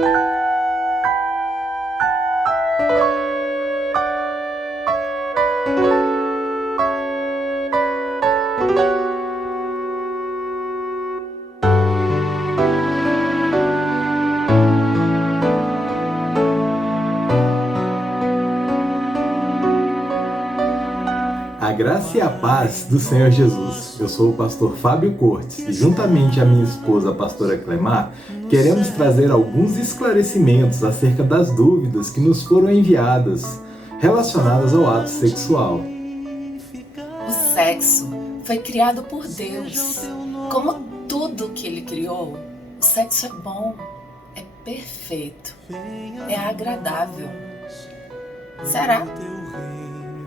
A graça e a paz do Senhor Jesus. Eu sou o pastor Fábio Cortes e juntamente a minha esposa, a pastora Clemar, queremos trazer alguns esclarecimentos acerca das dúvidas que nos foram enviadas relacionadas ao ato sexual. O sexo foi criado por Deus. Como tudo que Ele criou, o sexo é bom, é perfeito, é agradável. Será?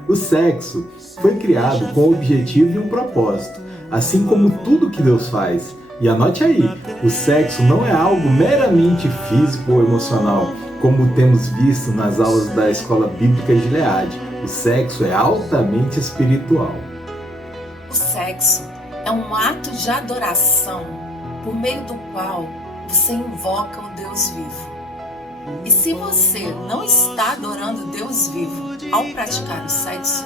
O sexo foi criado com um objetivo e um propósito, assim como tudo que Deus faz. E anote aí, o sexo não é algo meramente físico ou emocional, como temos visto nas aulas da Escola Bíblica Gileade. O sexo é altamente espiritual. O sexo é um ato de adoração por meio do qual você invoca o Deus vivo. E se você não está adorando Deus vivo ao praticar o sexo,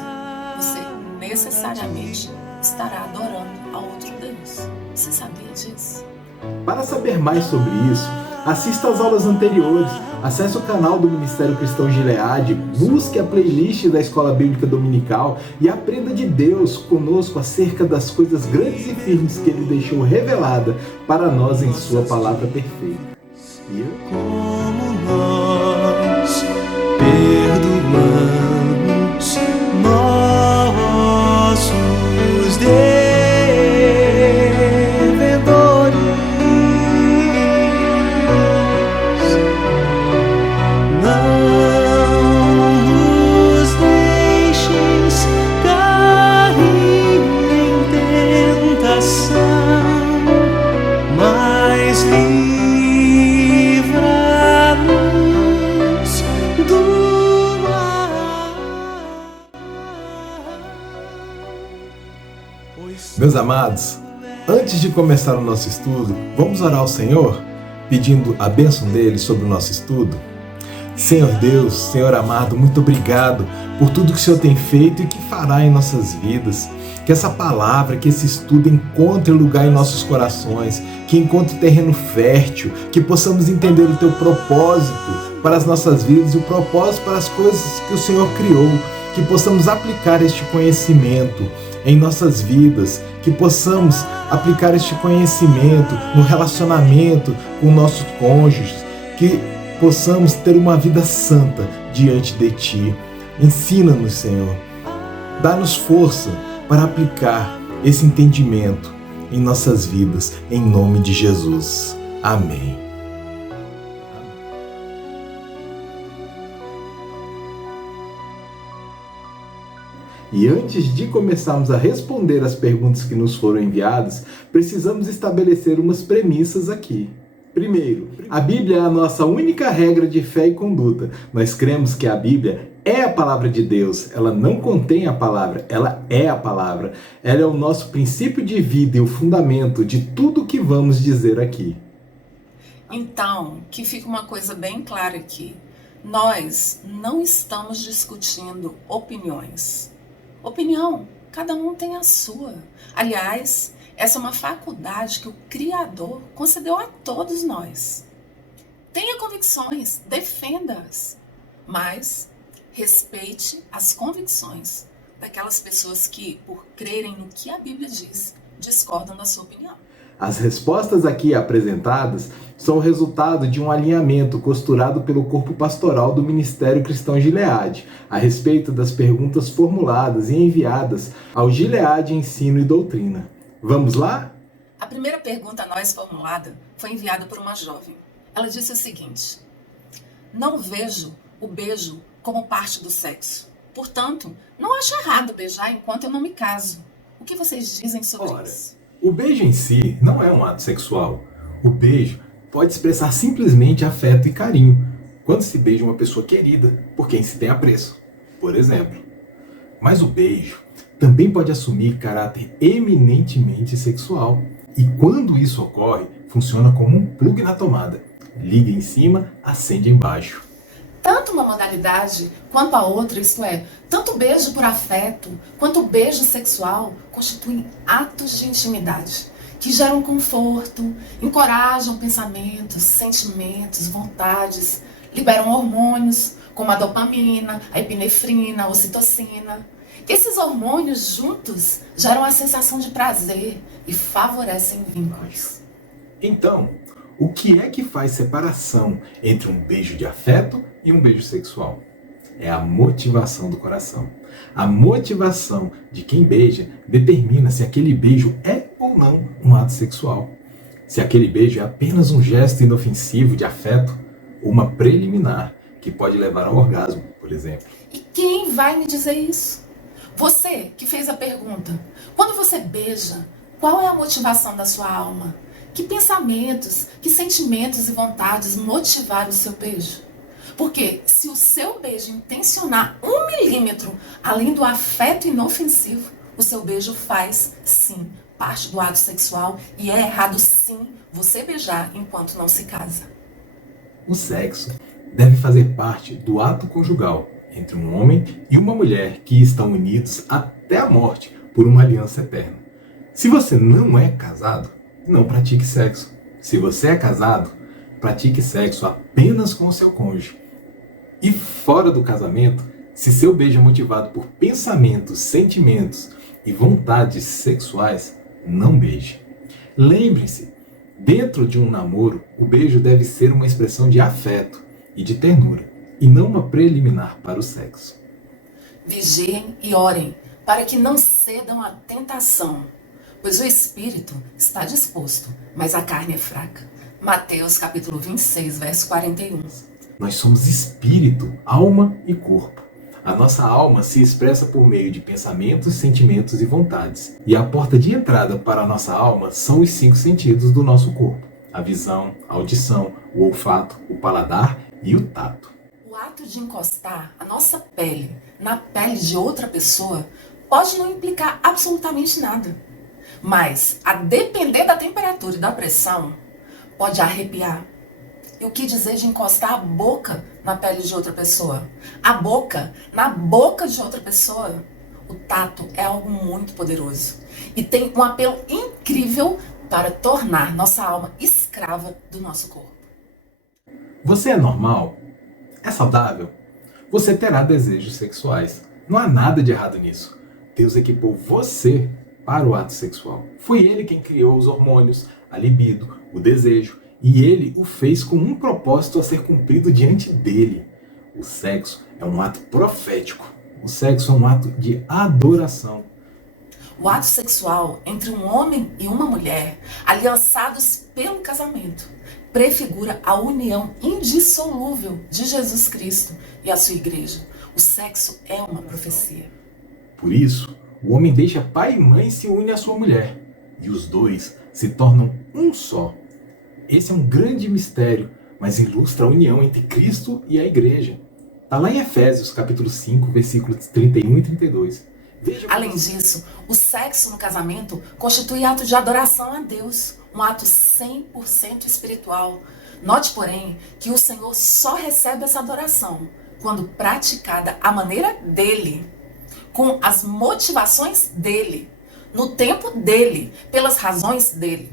você necessariamente estará adorando a outro Deus. Você sabia disso? Para saber mais sobre isso, assista às aulas anteriores, acesse o canal do Ministério Cristão Gileade, busque a playlist da Escola Bíblica Dominical e aprenda de Deus conosco acerca das coisas grandes e firmes que Ele deixou revelada para nós em Sua palavra perfeita. Como nós perdoamos nossos devedores, não nos deixes cair em tentação, mas livra-nos do mal. Meus amados, antes de começar o nosso estudo, vamos orar ao Senhor, pedindo a bênção dele sobre o nosso estudo. Senhor Deus, Senhor amado, muito obrigado por tudo que o Senhor tem feito e que fará em nossas vidas. Que essa palavra, que esse estudo encontre lugar em nossos corações, que encontre terreno fértil, que possamos entender o Teu propósito para as nossas vidas e o propósito para as coisas que o Senhor criou, que possamos aplicar este conhecimento em nossas vidas, que possamos aplicar este conhecimento no relacionamento com nossos cônjuges, que possamos ter uma vida santa diante de Ti. Ensina-nos, Senhor. Dá-nos força para aplicar esse entendimento em nossas vidas, em nome de Jesus. Amém. E antes de começarmos a responder as perguntas que nos foram enviadas, precisamos estabelecer umas premissas aqui. Primeiro, a Bíblia é a nossa única regra de fé e conduta. Nós cremos que a Bíblia é a palavra de Deus. Ela não contém a palavra, ela é a palavra. Ela é o nosso princípio de vida e o fundamento de tudo o que vamos dizer aqui. Então, que fique uma coisa bem clara aqui. Nós não estamos discutindo opiniões. Opinião, cada um tem a sua. Aliás, essa é uma faculdade que o Criador concedeu a todos nós. Tenha convicções, defenda-as, mas respeite as convicções daquelas pessoas que, por crerem no que a Bíblia diz, discordam da sua opinião. As respostas aqui apresentadas são o resultado de um alinhamento costurado pelo corpo pastoral do Ministério Cristão Gileade, a respeito das perguntas formuladas e enviadas ao Gileade Ensino e Doutrina. Vamos lá? A primeira pergunta a nós formulada foi enviada por uma jovem. Ela disse o seguinte: não vejo o beijo como parte do sexo. Portanto, não acho errado beijar enquanto eu não me caso. O que vocês dizem sobre isso? O beijo em si não é um ato sexual. O beijo pode expressar simplesmente afeto e carinho, quando se beija uma pessoa querida, por quem se tem apreço, por exemplo. Mas o beijo também pode assumir caráter eminentemente sexual. E quando isso ocorre, funciona como um plug na tomada. Liga em cima, acende embaixo. Tanto uma modalidade quanto a outra, isto é, tanto o beijo por afeto quanto o beijo sexual, constituem atos de intimidade que geram conforto, encorajam pensamentos, sentimentos, vontades, liberam hormônios como a dopamina, a epinefrina, a ocitocina. Esses hormônios juntos geram a sensação de prazer e favorecem vínculos. Então, o que é que faz separação entre um beijo de afeto e um beijo sexual? É a motivação do coração. A motivação de quem beija determina se aquele beijo é ou não um ato sexual. Se aquele beijo é apenas um gesto inofensivo de afeto ou uma preliminar que pode levar ao orgasmo, por exemplo. E quem vai me dizer isso? Você que fez a pergunta. Quando você beija, qual é a motivação da sua alma? Que pensamentos, que sentimentos e vontades motivaram o seu beijo? Porque se o seu beijo intencionar 1 milímetro além do afeto inofensivo, o seu beijo faz, sim, parte do ato sexual e é errado, sim, você beijar enquanto não se casa. O sexo deve fazer parte do ato conjugal entre um homem e uma mulher que estão unidos até a morte por uma aliança eterna. Se você não é casado, não pratique sexo. Se você é casado, pratique sexo apenas com o seu cônjuge. E fora do casamento, se seu beijo é motivado por pensamentos, sentimentos e vontades sexuais, não beije. Lembre-se, dentro de um namoro, o beijo deve ser uma expressão de afeto e de ternura, e não uma preliminar para o sexo. Vigiem e orem para que não cedam à tentação, pois o espírito está disposto, mas a carne é fraca. Mateus capítulo 26, verso 41. Nós somos espírito, alma e corpo. A nossa alma se expressa por meio de pensamentos, sentimentos e vontades. E a porta de entrada para a nossa alma são os 5 sentidos do nosso corpo: a visão, a audição, o olfato, o paladar e o tato. O ato de encostar a nossa pele na pele de outra pessoa pode não implicar absolutamente nada. Mas, a depender da temperatura e da pressão, pode arrepiar. E o que dizer de encostar a boca na pele de outra pessoa? A boca na boca de outra pessoa? O tato é algo muito poderoso e tem um apelo incrível para tornar nossa alma escrava do nosso corpo. Você é normal? É saudável? Você terá desejos sexuais. Não há nada de errado nisso. Deus equipou você para o ato sexual. Foi Ele quem criou os hormônios, a libido, o desejo, e Ele o fez com um propósito a ser cumprido diante dele. O sexo é um ato profético. O sexo é um ato de adoração. O ato sexual entre um homem e uma mulher, aliançados pelo casamento, prefigura a união indissolúvel de Jesus Cristo e a sua igreja. O sexo é uma profecia. Por isso, o homem deixa pai e mãe e se une à sua mulher, e os dois se tornam um só. Esse é um grande mistério, mas ilustra a união entre Cristo e a igreja. Está lá em Efésios, capítulo 5, versículos 31 e 32. Além disso, o sexo no casamento constitui ato de adoração a Deus, um ato 100% espiritual. Note, porém, que o Senhor só recebe essa adoração quando praticada à maneira dele, com as motivações dele, no tempo dele, pelas razões dele.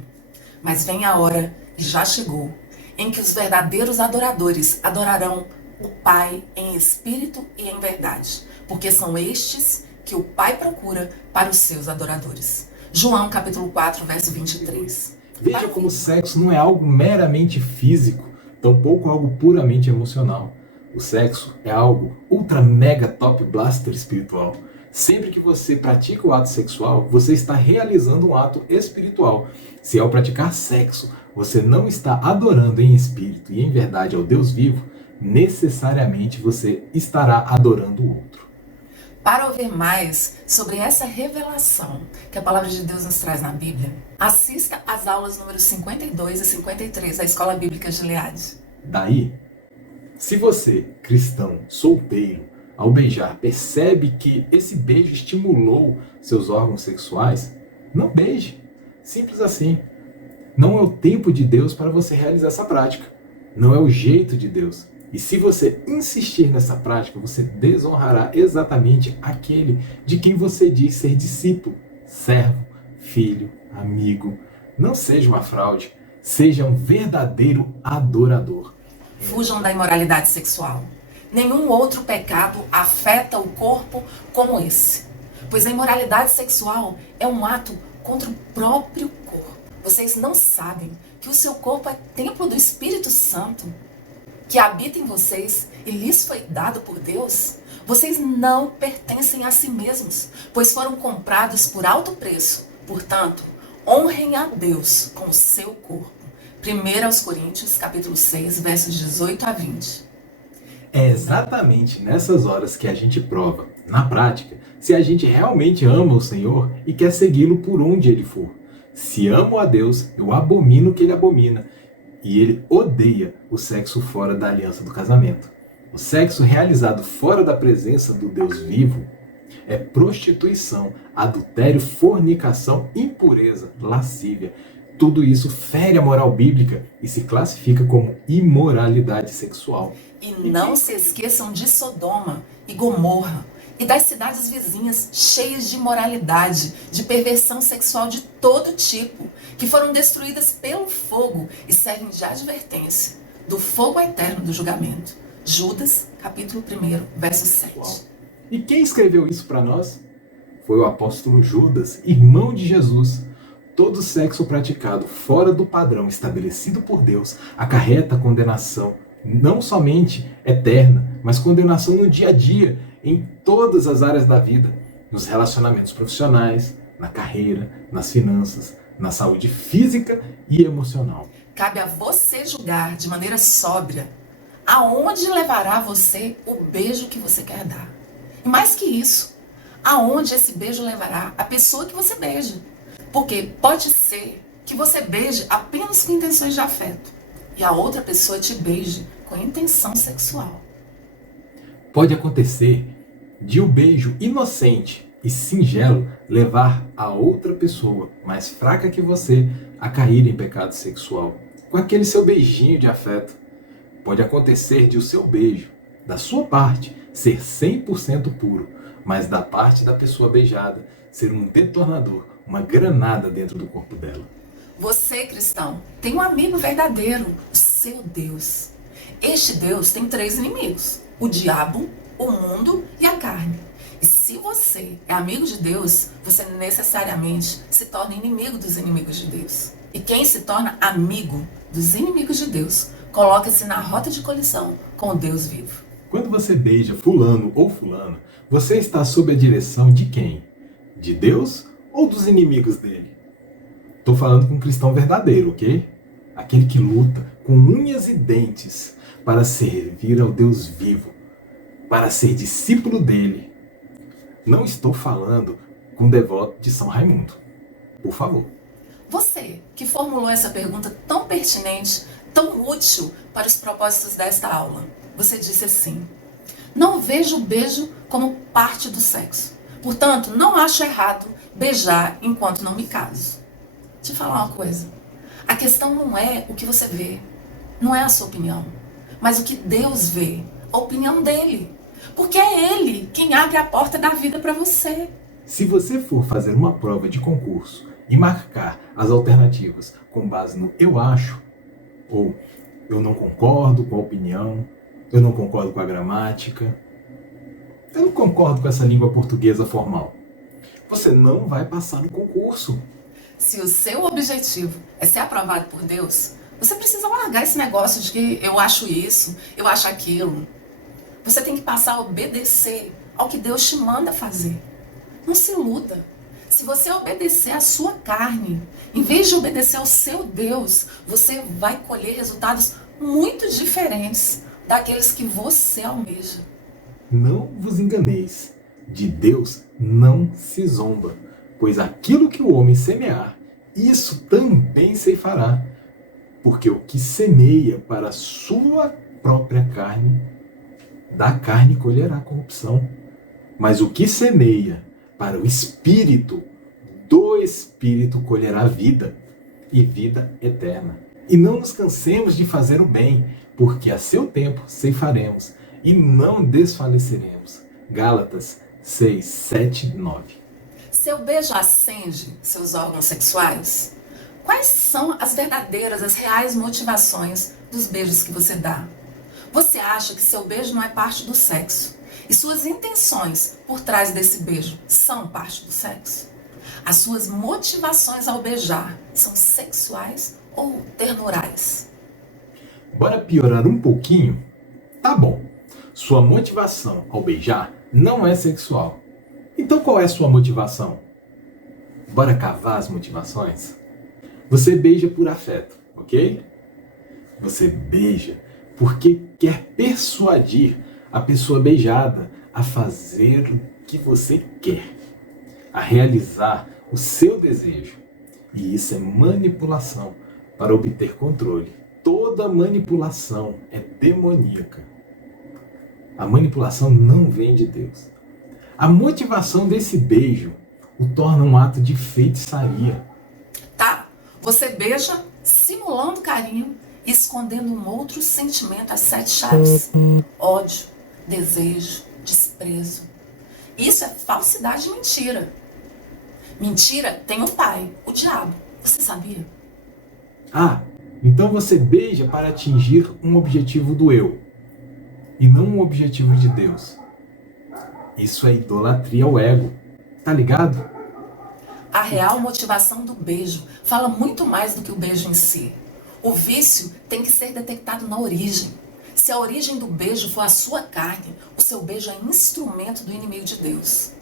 Mas vem a hora, e já chegou, em que os verdadeiros adoradores adorarão o Pai em espírito e em verdade, porque são estes que o Pai procura para os seus adoradores. João capítulo 4, verso 23. Veja como o sexo não é algo meramente físico, tampouco algo puramente emocional. O sexo é algo ultra mega top blaster espiritual. Sempre que você pratica o ato sexual, você está realizando um ato espiritual. Se ao praticar sexo, você não está adorando em espírito e em verdade ao Deus vivo, necessariamente você estará adorando o outro. Para ouvir mais sobre essa revelação que a Palavra de Deus nos traz na Bíblia, assista às aulas números 52 e 53 da Escola Bíblica Gileade. Daí, se você, cristão, solteiro, ao beijar, percebe que esse beijo estimulou seus órgãos sexuais, não beije. Simples assim. Não é o tempo de Deus para você realizar essa prática. não é o jeito de Deus. E se você insistir nessa prática, você desonrará exatamente aquele de quem você diz ser discípulo, servo, filho, amigo. Não seja uma fraude, seja um verdadeiro adorador. Fujam da imoralidade sexual. Nenhum outro pecado afeta o corpo como esse. Pois a imoralidade sexual é um ato contra o próprio corpo. Vocês não sabem que o seu corpo é templo do Espírito Santo, que habita em vocês e lhes foi dado por Deus? Vocês não pertencem a si mesmos, pois foram comprados por alto preço. Portanto, honrem a Deus com o seu corpo. 1 Coríntios, capítulo 6, versos 18 a 20. É exatamente nessas horas que a gente prova, na prática, se a gente realmente ama o Senhor e quer segui-lo por onde ele for. Se amo a Deus, eu abomino o que ele abomina. E ele odeia o sexo fora da aliança do casamento. O sexo realizado fora da presença do Deus vivo é prostituição, adultério, fornicação, impureza, lascívia. Tudo isso fere a moral bíblica e se classifica como imoralidade sexual. E não se esqueçam de Sodoma e Gomorra e das cidades vizinhas cheias de imoralidade, de perversão sexual de todo tipo, que foram destruídas pelo fogo e servem de advertência do fogo eterno do julgamento. Judas, capítulo 1, verso 7. Uau. E quem escreveu isso para nós? Foi o apóstolo Judas, irmão de Jesus. Todo sexo praticado fora do padrão estabelecido por Deus acarreta condenação, não somente eterna, mas condenação no dia a dia, em todas as áreas da vida, nos relacionamentos profissionais, na carreira, nas finanças, na saúde física e emocional. Cabe a você julgar de maneira sóbria aonde levará você o beijo que você quer dar. E mais que isso, aonde esse beijo levará a pessoa que você beija. Porque pode ser que você beije apenas com intenções de afeto e a outra pessoa te beije com intenção sexual. Pode acontecer de um beijo inocente e singelo levar a outra pessoa mais fraca que você a cair em pecado sexual, com aquele seu beijinho de afeto. Pode acontecer de o seu beijo, da sua parte, ser 100% puro, mas da parte da pessoa beijada ser um detonador, uma granada dentro do corpo dela. Você, cristão, tem um amigo verdadeiro, o seu Deus. Este Deus tem 3 inimigos: o diabo, o mundo e a carne. E se você é amigo de Deus, você necessariamente se torna inimigo dos inimigos de Deus. E quem se torna amigo dos inimigos de Deus, coloca-se na rota de colisão com o Deus vivo. Quando você beija fulano ou fulano, você está sob a direção de quem? De Deus ou dos inimigos dele? Estou falando com um cristão verdadeiro, ok? Aquele que luta com unhas e dentes para servir ao Deus vivo, para ser discípulo dele. Não estou falando com devoto de São Raimundo. Por favor. Você que formulou essa pergunta tão pertinente, tão útil para os propósitos desta aula, você disse assim: não vejo o beijo como parte do sexo. Portanto, não acho errado beijar enquanto não me caso. Deixa eu falar uma coisa. A questão não é o que você vê, não é a sua opinião, mas o que Deus vê, a opinião dele. Porque é ele quem abre a porta da vida para você. Se você for fazer uma prova de concurso e marcar as alternativas com base no eu acho, ou eu não concordo com a opinião, eu não concordo com a gramática, eu não concordo com essa língua portuguesa formal, você não vai passar no concurso. Se o seu objetivo é ser aprovado por Deus, você precisa largar esse negócio de que eu acho isso, eu acho aquilo. Você tem que passar a obedecer ao que Deus te manda fazer. Não se iluda. Se você obedecer à sua carne, em vez de obedecer ao seu Deus, você vai colher resultados muito diferentes daqueles que você almeja. Não vos enganeis, de Deus não se zomba, pois aquilo que o homem semear, isso também ceifará. Porque o que semeia para a sua própria carne, da carne colherá corrupção. Mas o que semeia para o Espírito, do Espírito colherá vida, e vida eterna. E não nos cansemos de fazer o bem, porque a seu tempo ceifaremos e não desfaleceremos. Gálatas 6, 7, 9. Seu beijo acende seus órgãos sexuais? Quais são as verdadeiras, as reais motivações dos beijos que você dá? Você acha que seu beijo não é parte do sexo? E suas intenções por trás desse beijo são parte do sexo? As suas motivações ao beijar são sexuais ou ternurais? Bora piorar um pouquinho? Tá bom. Sua motivação ao beijar não é sexual. Então qual é a sua motivação? Bora cavar as motivações? Você beija por afeto, ok? Você beija porque quer persuadir a pessoa beijada a fazer o que você quer, a realizar o seu desejo. E isso é manipulação para obter controle. Toda manipulação é demoníaca. A manipulação não vem de Deus. A motivação desse beijo o torna um ato de feitiçaria. Tá, você beija simulando carinho e escondendo um outro sentimento às 7 chaves. Ódio, desejo, desprezo. Isso é falsidade e mentira. Mentira tem um pai, o diabo. Você sabia? Ah, então você beija para atingir um objetivo do eu e não um objetivo de Deus. Isso é idolatria ao ego. Tá ligado? A real motivação do beijo fala muito mais do que o beijo em si. O vício tem que ser detectado na origem. Se a origem do beijo for a sua carne, o seu beijo é instrumento do inimigo de Deus.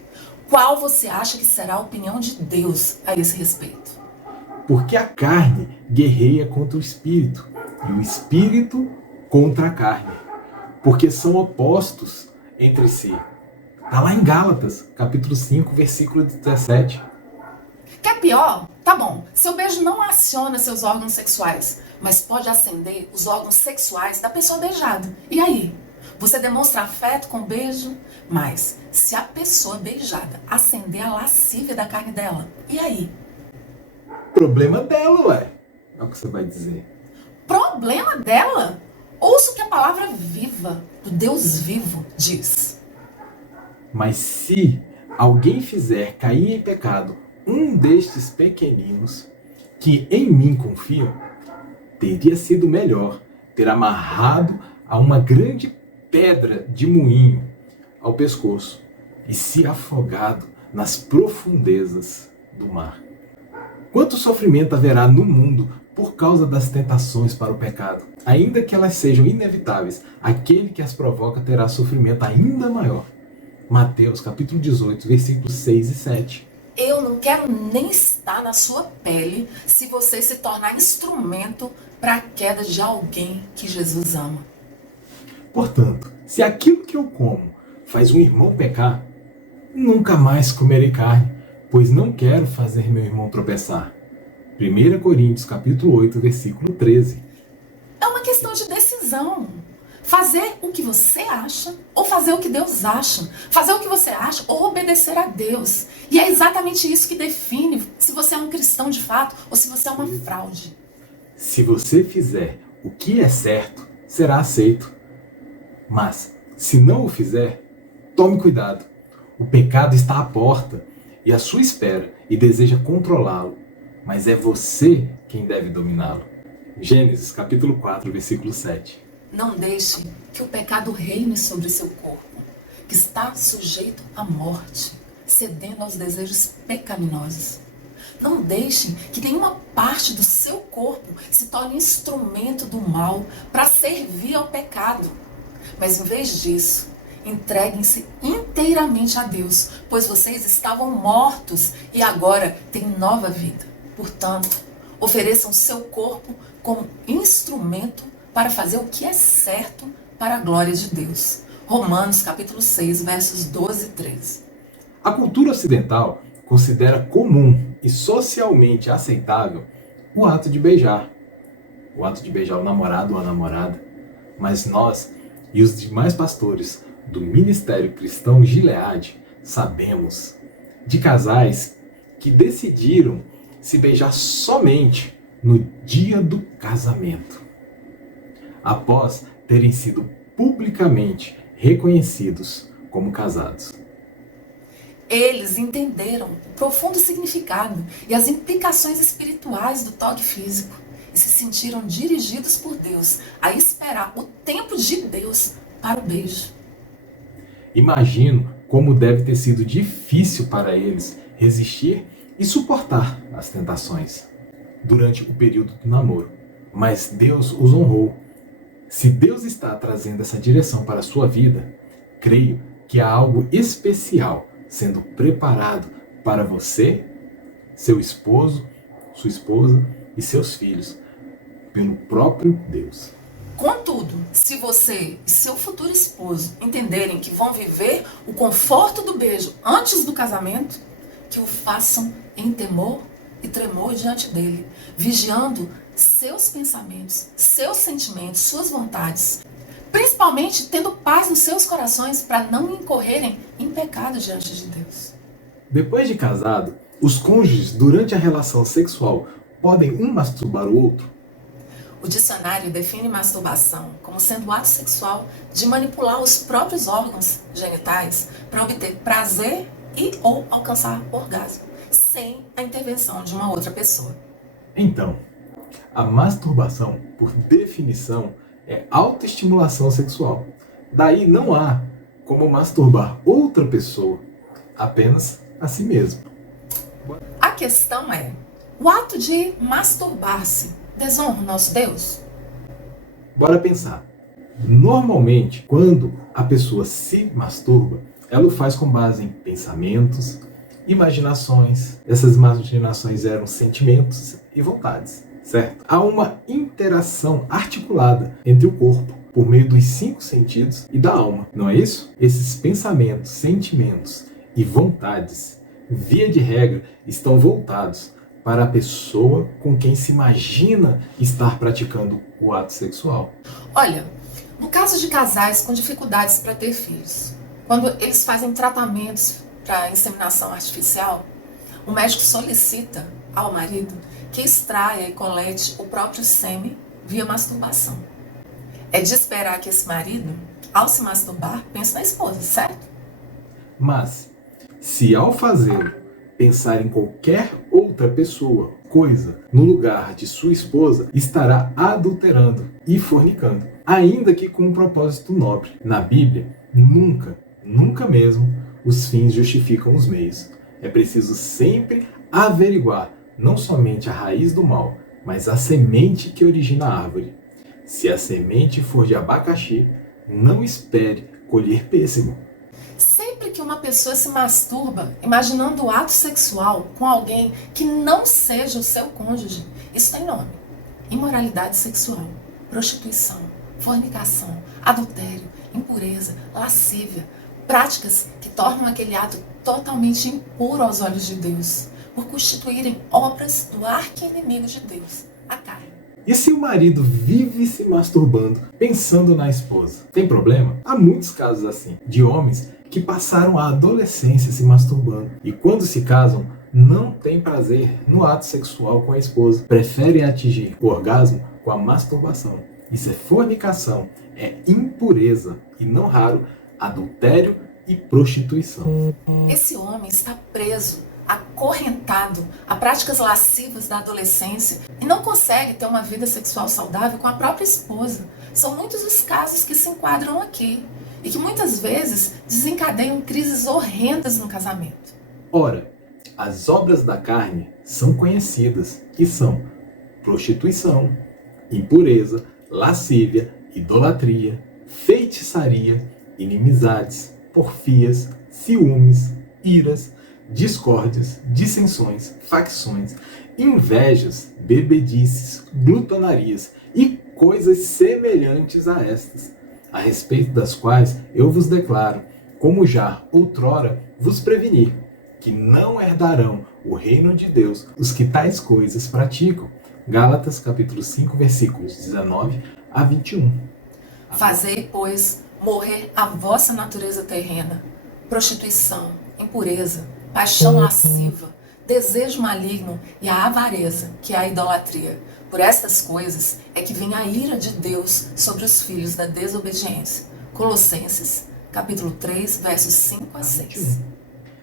Qual você acha que será a opinião de Deus a esse respeito? Porque a carne guerreia contra o espírito e o espírito contra a carne. Porque são opostos entre si. Está lá em Gálatas, capítulo 5, versículo 17. Quer pior? Tá bom, seu beijo não aciona seus órgãos sexuais, mas pode acender os órgãos sexuais da pessoa beijada. E aí? Você demonstra afeto com o beijo, mas se a pessoa beijada acender a lascívia da carne dela, e aí? Problema dela, ué. É o que você vai dizer. Problema dela? Ouça o que a palavra viva, do Deus vivo, diz. Mas se alguém fizer cair em pecado um destes pequeninos que em mim confiam, teria sido melhor ter amarrado a uma grande pedra de moinho ao pescoço e se afogado nas profundezas do mar. Quanto sofrimento haverá no mundo por causa das tentações para o pecado? Ainda que elas sejam inevitáveis, aquele que as provoca terá sofrimento ainda maior. Mateus capítulo 18, versículos 6 e 7. Eu não quero nem estar na sua pele se você se tornar instrumento para a queda de alguém que Jesus ama. Portanto, se aquilo que eu como faz um irmão pecar, nunca mais comerei carne, pois não quero fazer meu irmão tropeçar. 1 Coríntios capítulo 8, versículo 13. É uma questão de decisão. Fazer o que você acha ou fazer o que Deus acha. Fazer o que você acha ou obedecer a Deus. E é exatamente isso que define se você é um cristão de fato ou se você é uma fraude. Se você fizer o que é certo, será aceito. Mas, se não o fizer, tome cuidado. O pecado está à porta e à sua espera e deseja controlá-lo. Mas é você quem deve dominá-lo. Gênesis capítulo 4, versículo 7. Não deixe que o pecado reine sobre seu corpo, que está sujeito à morte, cedendo aos desejos pecaminosos. Não deixem que nenhuma parte do seu corpo se torne instrumento do mal para servir ao pecado. Mas em vez disso, entreguem-se inteiramente a Deus, pois vocês estavam mortos e agora têm nova vida. Portanto, ofereçam seu corpo como instrumento para fazer o que é certo para a glória de Deus. Romanos capítulo 6, versos 12 e 13. A cultura ocidental considera comum e socialmente aceitável o ato de beijar. O ato de beijar o namorado ou a namorada. Mas nós e os demais pastores do Ministério Cristão Gileade sabemos de casais que decidiram se beijar somente no dia do casamento. após terem sido publicamente reconhecidos como casados. Eles entenderam o profundo significado e as implicações espirituais do toque físico e se sentiram dirigidos por Deus a esperar o tempo de Deus para o beijo. Imagino como deve ter sido difícil para eles resistir e suportar as tentações durante o período do namoro. Mas Deus os honrou. Se Deus está trazendo essa direção para a sua vida, creio que há algo especial sendo preparado para você, seu esposo, sua esposa e seus filhos, pelo próprio Deus. Contudo, se você e seu futuro esposo entenderem que vão viver o conforto do beijo antes do casamento, que o façam em temor e tremor diante dele, vigiando seus pensamentos, seus sentimentos, suas vontades, principalmente tendo paz nos seus corações para não incorrerem em pecado diante de Deus. Depois de casado, os cônjuges durante a relação sexual podem um masturbar o outro? O dicionário define masturbação como sendo o ato sexual de manipular os próprios órgãos genitais para obter prazer e ou alcançar orgasmo, sem a intervenção de uma outra pessoa. Então, a masturbação, por definição, é autoestimulação sexual. Daí não há como masturbar outra pessoa, apenas a si mesmo. A questão é, o ato de masturbar-se desonra o nosso Deus? Bora pensar. Normalmente, quando a pessoa se masturba, ela o faz com base em pensamentos, imaginações. Essas imaginações eram sentimentos e vontades, certo? Há uma interação articulada entre o corpo, por meio dos 5 sentidos e da alma, não é isso? Esses pensamentos, sentimentos e vontades, via de regra, estão voltados para a pessoa com quem se imagina estar praticando o ato sexual. Olha, no caso de casais com dificuldades para ter filhos, quando eles fazem tratamentos para inseminação artificial, o médico solicita ao marido que extraia e colete o próprio sêmen via masturbação. É de esperar que esse marido, ao se masturbar, pense na esposa, certo? Mas, se ao fazê-lo, pensar em qualquer outra pessoa, coisa, no lugar de sua esposa, estará adulterando e fornicando, ainda que com um propósito nobre. Na Bíblia, nunca mesmo, os fins justificam os meios. É preciso sempre averiguar não somente a raiz do mal, mas a semente que origina a árvore. Se a semente for de abacaxi, não espere colher pêssego. Sempre que uma pessoa se masturba imaginando o ato sexual com alguém que não seja o seu cônjuge, isso tem nome: imoralidade sexual, prostituição, fornicação, adultério, impureza, lascívia, práticas que tornam aquele ato totalmente impuro aos olhos de Deus, por constituírem obras do arqui-inimigo de Deus, a carne. E se o marido vive se masturbando, pensando na esposa? Tem problema? Há muitos casos assim, de homens que passaram a adolescência se masturbando e quando se casam, não têm prazer no ato sexual com a esposa. Preferem atingir o orgasmo com a masturbação. Isso é fornicação, é impureza e, não raro, adultério e prostituição. Esse homem está preso, acorrentado a práticas lascivas da adolescência e não consegue ter uma vida sexual saudável com a própria esposa. São muitos os casos que se enquadram aqui e que muitas vezes desencadeiam crises horrendas no casamento. Ora, as obras da carne são conhecidas, que são prostituição, impureza, lascívia, idolatria, feitiçaria, inimizades, porfias, ciúmes, iras, discórdias, dissensões, facções, invejas, bebedices, glutonarias e coisas semelhantes a estas, a respeito das quais eu vos declaro, como já outrora vos preveni, que não herdarão o reino de Deus os que tais coisas praticam. Gálatas capítulo 5, versículos 19 a 21. Fazei, pois, morrer a vossa natureza terrena, prostituição, impureza, paixão lasciva, desejo maligno e a avareza, que é a idolatria. Por estas coisas é que vem a ira de Deus sobre os filhos da desobediência. Colossenses, capítulo 3, versos 5 a 6.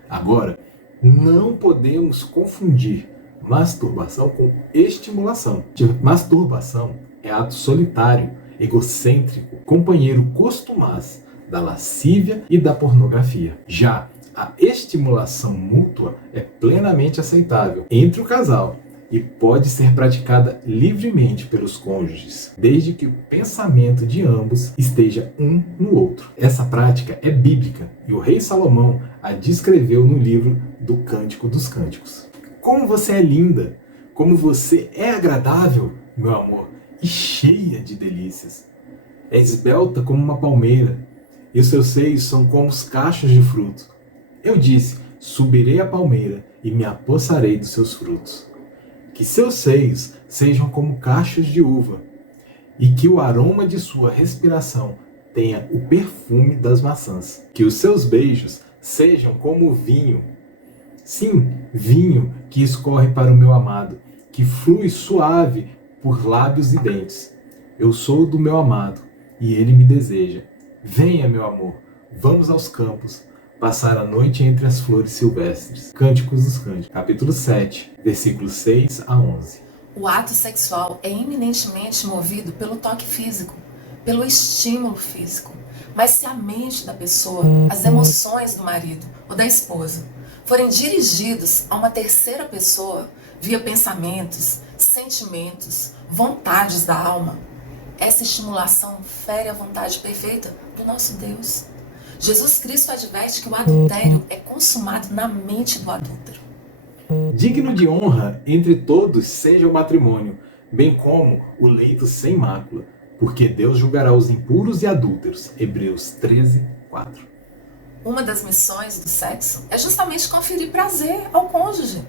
Agora, não podemos confundir masturbação com estimulação. Masturbação é ato solitário, egocêntrico, companheiro costumaz da lascívia e da pornografia. Já a estimulação mútua é plenamente aceitável entre o casal e pode ser praticada livremente pelos cônjuges, desde que o pensamento de ambos esteja um no outro. Essa prática é bíblica e o rei Salomão a descreveu no livro do Cântico dos Cânticos. Como você é linda, como você é agradável, meu amor, e cheia de delícias. É esbelta como uma palmeira, e os seus seios são como os cachos de fruto. Eu disse, subirei a palmeira e me apossarei dos seus frutos. Que seus seios sejam como cachos de uva, e que o aroma de sua respiração tenha o perfume das maçãs. Que os seus beijos sejam como vinho. Sim, vinho que escorre para o meu amado, que flui suave por lábios e dentes. Eu sou do meu amado, e ele me deseja. Venha, meu amor, vamos aos campos, passar a noite entre as flores silvestres. Cânticos dos Cânticos, capítulo 7, versículos 6 a 11. O ato sexual é eminentemente movido pelo toque físico, pelo estímulo físico. Mas se a mente da pessoa, as emoções do marido ou da esposa, forem dirigidos a uma terceira pessoa via pensamentos, sentimentos, vontades da alma, essa estimulação fere a vontade perfeita do nosso Deus. Jesus Cristo adverte que o adultério é consumado na mente do adúltero. Digno de honra entre todos seja o matrimônio, bem como o leito sem mácula, porque Deus julgará os impuros e adúlteros. Hebreus 13, 4. Uma das missões do sexo é justamente conferir prazer ao cônjuge.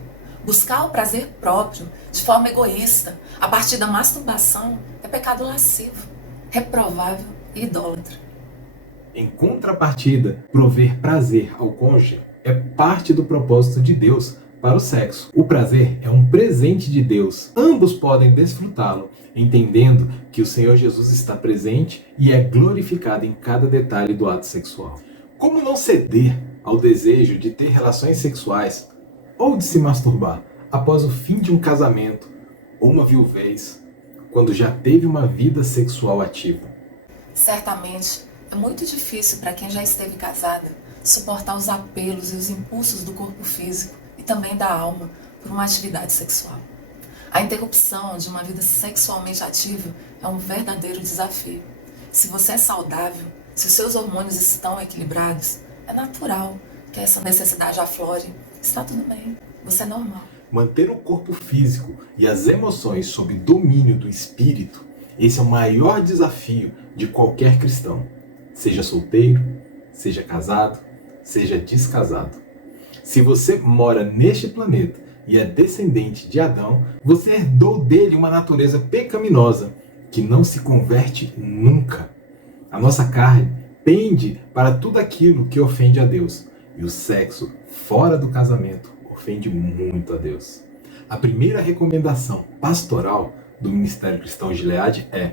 Buscar o prazer próprio, de forma egoísta, a partir da masturbação, é pecado lascivo, reprovável e idólatra. Em contrapartida, prover prazer ao cônjuge é parte do propósito de Deus para o sexo. O prazer é um presente de Deus. Ambos podem desfrutá-lo, entendendo que o Senhor Jesus está presente e é glorificado em cada detalhe do ato sexual. Como não ceder ao desejo de ter relações sexuais ou de se masturbar após o fim de um casamento ou uma viuvez, quando já teve uma vida sexual ativa? Certamente, é muito difícil para quem já esteve casada suportar os apelos e os impulsos do corpo físico e também da alma por uma atividade sexual. A interrupção de uma vida sexualmente ativa é um verdadeiro desafio. Se você é saudável, se os seus hormônios estão equilibrados, é natural que essa necessidade aflore. Está tudo bem, você é normal. Manter o corpo físico e as emoções sob domínio do espírito, esse é o maior desafio de qualquer cristão. Seja solteiro, seja casado, seja descasado. Se você mora neste planeta e é descendente de Adão, você herdou dele uma natureza pecaminosa que não se converte nunca. A nossa carne pende para tudo aquilo que ofende a Deus, e o sexo fora do casamento ofende muito a Deus. A primeira recomendação pastoral do Ministério Cristão Gileade é: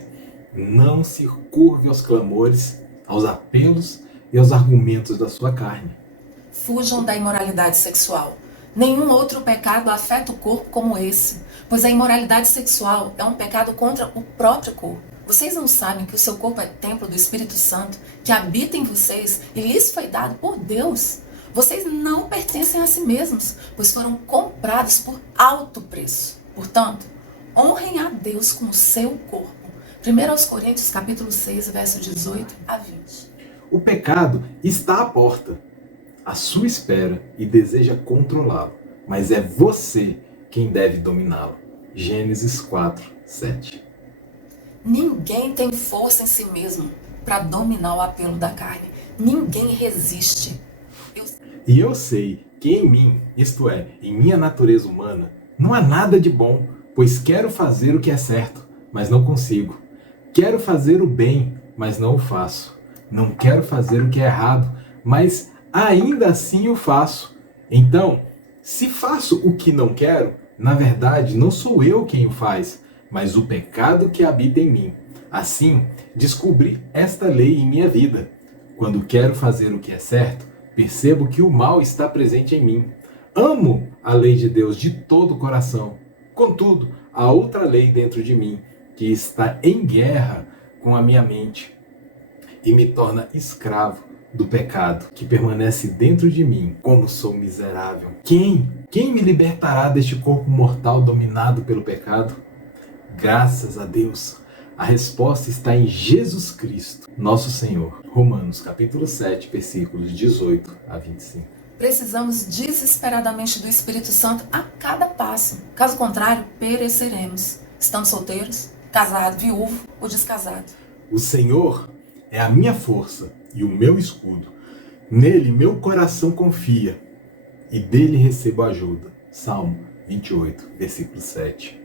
não se curve aos clamores, aos apelos e aos argumentos da sua carne. Fujam da imoralidade sexual. Nenhum outro pecado afeta o corpo como esse, pois a imoralidade sexual é um pecado contra o próprio corpo. Vocês não sabem que o seu corpo é templo do Espírito Santo, que habita em vocês e lhes foi dado por Deus? Vocês não pertencem a si mesmos, pois foram comprados por alto preço. Portanto, honrem a Deus com o seu corpo. 1 Coríntios capítulo 6, verso 18 a 20. O pecado está à porta, à sua espera, e deseja controlá-lo, mas é você quem deve dominá-lo. Gênesis 4, 7. Ninguém tem força em si mesmo para dominar o apelo da carne. Ninguém resiste. E eu sei que em mim, isto é, em minha natureza humana, não há nada de bom, pois quero fazer o que é certo, mas não consigo. Quero fazer o bem, mas não o faço. Não quero fazer o que é errado, mas ainda assim o faço. Então, Se faço o que não quero, na verdade não sou eu quem o faz, mas o pecado que habita em mim. Assim, descobri esta lei em minha vida. Quando quero fazer o que é certo, percebo que o mal está presente em mim. Amo a lei de Deus de todo o coração. Contudo, há outra lei dentro de mim, que está em guerra com a minha mente e me torna escravo do pecado que permanece dentro de mim. Como sou miserável! Quem me libertará deste corpo mortal dominado pelo pecado? Graças a Deus! A resposta está em Jesus Cristo, nosso Senhor. Romanos capítulo 7, versículos 18 a 25. Precisamos desesperadamente do Espírito Santo a cada passo. Caso contrário, pereceremos. Estamos solteiros, casado, viúvo ou descasado. O Senhor é a minha força e o meu escudo. Nele meu coração confia e dele recebo ajuda. Salmo 28, versículo 7.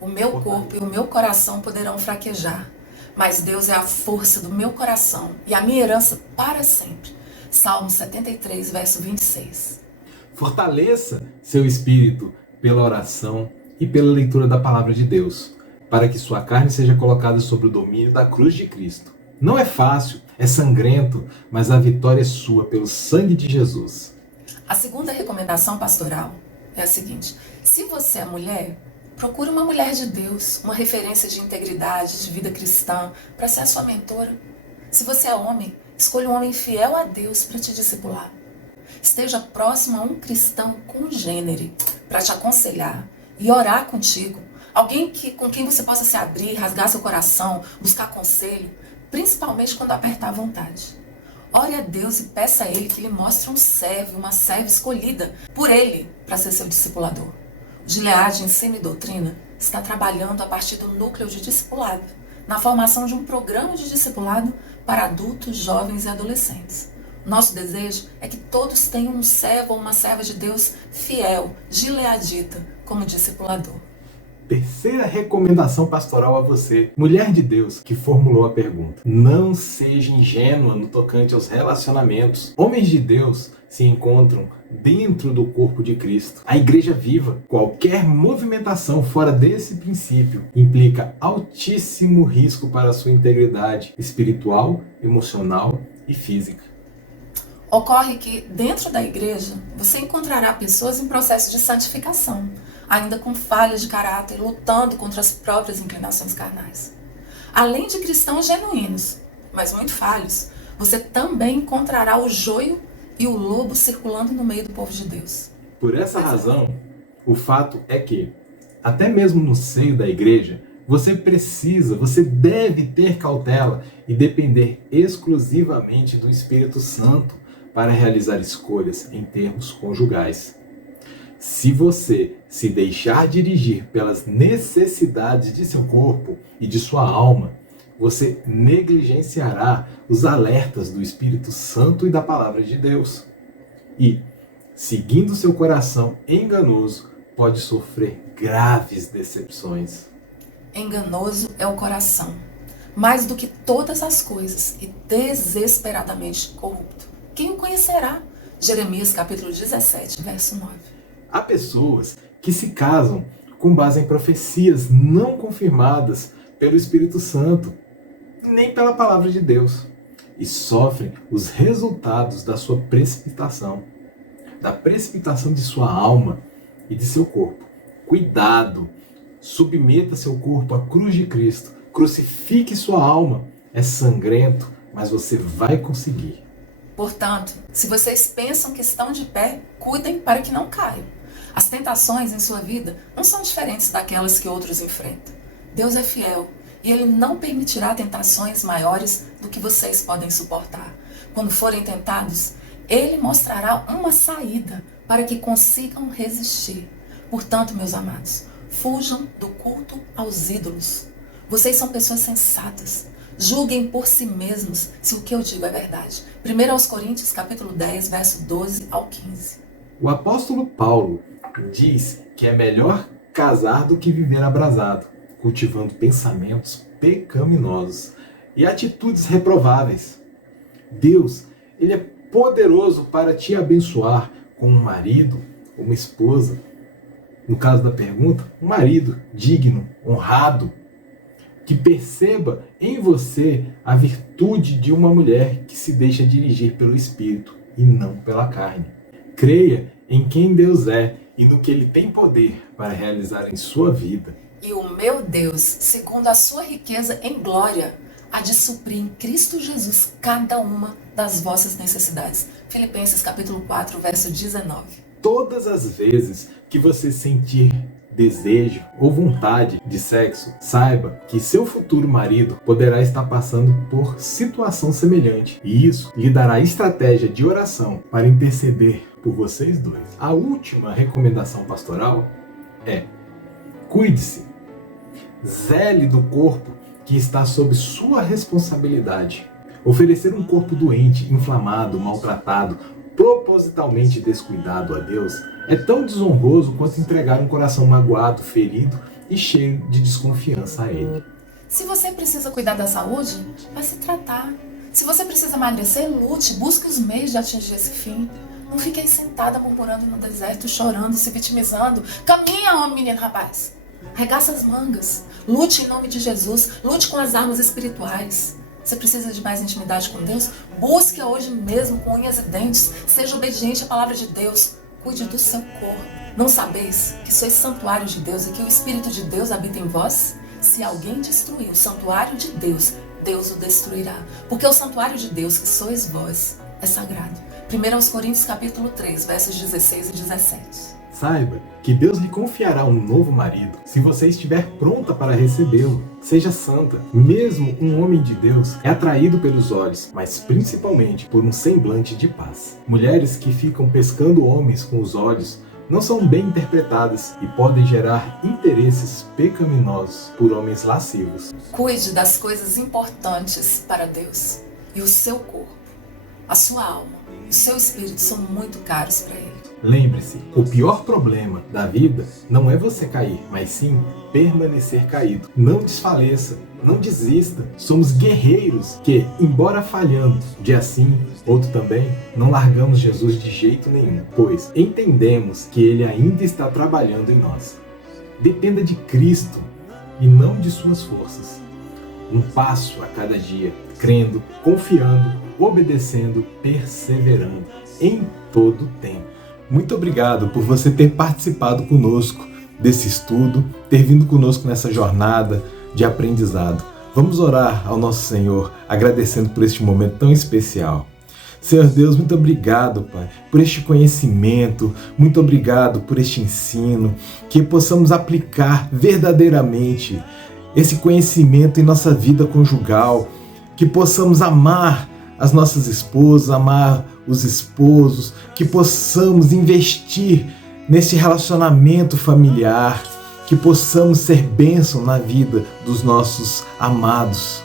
O meu corpo e o meu coração poderão fraquejar, mas Deus é a força do meu coração e a minha herança para sempre. Salmo 73, verso 26. Fortaleça seu espírito pela oração e pela leitura da palavra de Deus, para que sua carne seja colocada sob o domínio da cruz de Cristo. Não é fácil, é sangrento, mas a vitória é sua pelo sangue de Jesus. A segunda recomendação pastoral é a seguinte: se você é mulher, procure uma mulher de Deus, uma referência de integridade, de vida cristã, para ser a sua mentora. Se você é homem, escolha um homem fiel a Deus para te discipular. Esteja próximo a um cristão congênere para te aconselhar e orar contigo. Alguém com quem você possa se abrir, rasgar seu coração, buscar conselho, principalmente quando apertar a vontade. Ore a Deus e peça a Ele que lhe mostre um servo, uma serva escolhida por Ele para ser seu discipulador. O Gilead Ensino e Doutrina está trabalhando a partir do núcleo de discipulado, na formação de um programa de discipulado para adultos, jovens e adolescentes. Nosso desejo é que todos tenham um servo ou uma serva de Deus fiel, gileadita, como discipulador. Terceira recomendação pastoral a você, mulher de Deus, que formulou a pergunta. Não seja ingênua no tocante aos relacionamentos. Homens de Deus se encontram dentro do corpo de Cristo, a igreja viva. Qualquer movimentação fora desse princípio implica altíssimo risco para a sua integridade espiritual, emocional e física. Ocorre que, dentro da igreja, você encontrará pessoas em processo de santificação, ainda com falhas de caráter, lutando contra as próprias inclinações carnais. Além de cristãos genuínos, mas muito falhos, você também encontrará o joio e o lobo circulando no meio do povo de Deus. Por essa razão, o fato é que, até mesmo no seio da igreja, você deve ter cautela e depender exclusivamente do Espírito Santo para realizar escolhas em termos conjugais. Se você se deixar dirigir pelas necessidades de seu corpo e de sua alma, você negligenciará os alertas do Espírito Santo e da Palavra de Deus. E, seguindo seu coração enganoso, pode sofrer graves decepções. Enganoso é o coração, mais do que todas as coisas, e desesperadamente corrupto. Quem o conhecerá? Jeremias capítulo 17, verso 9. Há pessoas que se casam com base em profecias não confirmadas pelo Espírito Santo, nem pela Palavra de Deus, e sofrem os resultados da sua precipitação, da precipitação de sua alma e de seu corpo. Cuidado! Submeta seu corpo à cruz de Cristo, crucifique sua alma. É sangrento, mas você vai conseguir. Portanto, se vocês pensam que estão de pé, cuidem para que não caiam. As tentações em sua vida não são diferentes daquelas que outros enfrentam. Deus é fiel e Ele não permitirá tentações maiores do que vocês podem suportar. Quando forem tentados, Ele mostrará uma saída para que consigam resistir. Portanto, meus amados, fujam do culto aos ídolos. Vocês são pessoas sensatas. Julguem por si mesmos se o que eu digo é verdade. 1 Coríntios capítulo 10, verso 12 ao 15. O apóstolo Paulo diz que é melhor casar do que viver abrasado, cultivando pensamentos pecaminosos e atitudes reprováveis. Deus, Ele é poderoso para te abençoar com um marido uma esposa, no caso da pergunta, um marido digno, honrado, que perceba em você a virtude de uma mulher que se deixa dirigir pelo Espírito e não pela carne. Creia em quem Deus é e no que Ele tem poder para realizar em sua vida. E o meu Deus, segundo a sua riqueza em glória, há de suprir em Cristo Jesus cada uma das vossas necessidades. Filipenses capítulo 4, verso 19. Todas as vezes que você sentir desejo ou vontade de sexo, saiba que seu futuro marido poderá estar passando por situação semelhante. E isso lhe dará estratégia de oração para interceder por vocês dois. A última recomendação pastoral é: cuide-se. Zele do corpo que está sob sua responsabilidade. Oferecer um corpo doente, inflamado, maltratado, propositalmente descuidado a Deus é tão desonroso quanto entregar um coração magoado, ferido e cheio de desconfiança a Ele. Se você precisa cuidar da saúde, vai se tratar. Se você precisa emagrecer, lute, busque os meios de atingir esse fim. Não fique aí sentada murmurando no deserto, chorando, se vitimizando. Caminha, homem, menino, rapaz. Regaça as mangas. Lute em nome de Jesus. Lute com as armas espirituais. Você precisa de mais intimidade com Deus? Busque-a hoje mesmo com unhas e dentes. Seja obediente à palavra de Deus. Cuide do seu corpo. Não sabeis que sois santuário de Deus e que o Espírito de Deus habita em vós? Se alguém destruir o santuário de Deus, Deus o destruirá. Porque o santuário de Deus, que sois vós, é sagrado. 1 Coríntios capítulo 3, versos 16 e 17. Saiba que Deus lhe confiará um novo marido se você estiver pronta para recebê-lo. Seja santa. Mesmo um homem de Deus é atraído pelos olhos, mas principalmente por um semblante de paz. Mulheres que ficam pescando homens com os olhos não são bem interpretadas e podem gerar interesses pecaminosos por homens lascivos. Cuide das coisas importantes para Deus. E o seu corpo, a sua alma, o seu espírito são muito caros para Ele. Lembre-se, o pior problema da vida não é você cair, mas sim permanecer caído. Não desfaleça, não desista. Somos guerreiros que, embora falhando, dia sim, outro também, não largamos Jesus de jeito nenhum, pois entendemos que Ele ainda está trabalhando em nós. Dependa de Cristo e não de suas forças. Um passo a cada dia, crendo, confiando, obedecendo, perseverando em todo o tempo. Muito obrigado por você ter participado conosco desse estudo, ter vindo conosco nessa jornada de aprendizado. Vamos orar ao nosso Senhor, agradecendo por este momento tão especial. Senhor Deus, muito obrigado, Pai, por este conhecimento, muito obrigado por este ensino, que possamos aplicar verdadeiramente esse conhecimento em nossa vida conjugal, que possamos amar as nossas esposas, amar os esposos, que possamos investir nesse relacionamento familiar, que possamos ser bênção na vida dos nossos amados.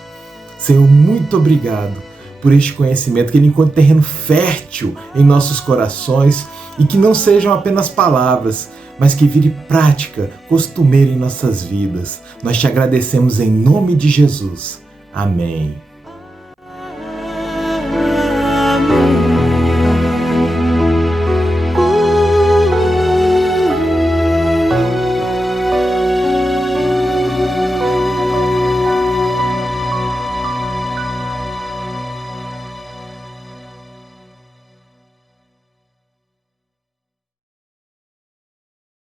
Senhor, muito obrigado por este conhecimento, que ele encontre terreno fértil em nossos corações e que não sejam apenas palavras, mas que vire prática, costumeira em nossas vidas. Nós te agradecemos em nome de Jesus. Amém.